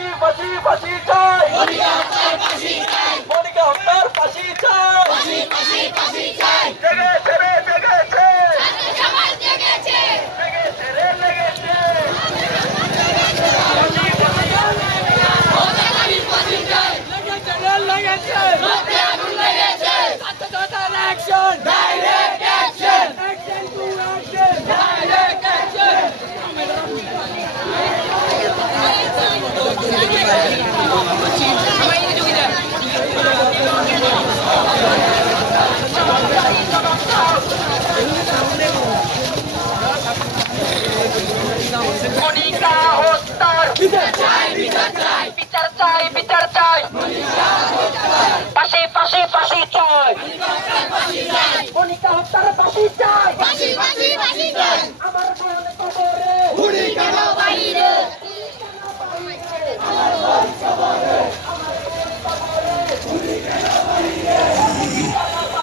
ফাঁসি ফাঁসি ফাঁসি চাই, মনিকা হত্যার ফাঁসি চাই, জেগেছে রে জেগেছে, লেগেছে রে লেগেছে, মনিকা হত্যার বিচার চাই, বিচার চাই, ফাঁসি ফাঁসি ফাঁসি চাই, মনিকা হত্যার ফাঁসি চাই, আমার